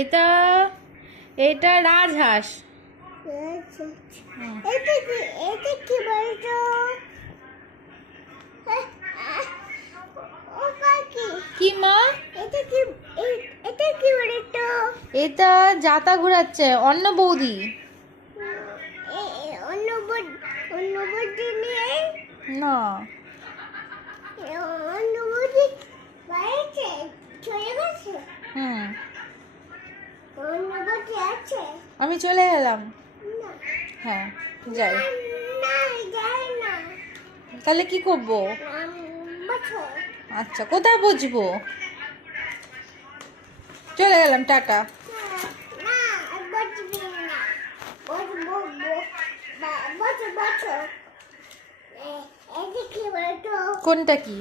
এটা এটা রাজহাঁস। কি মা? এটা জাতা ঘুরাচ্ছে অন্য বৌদি। না হুম আমি চলে গেলাম। হ্যাঁ যাই। তাহলে কি করবো? আচ্ছা কোথায় বুঝবো? চলে গেলাম, টাটা। কোনটা কি?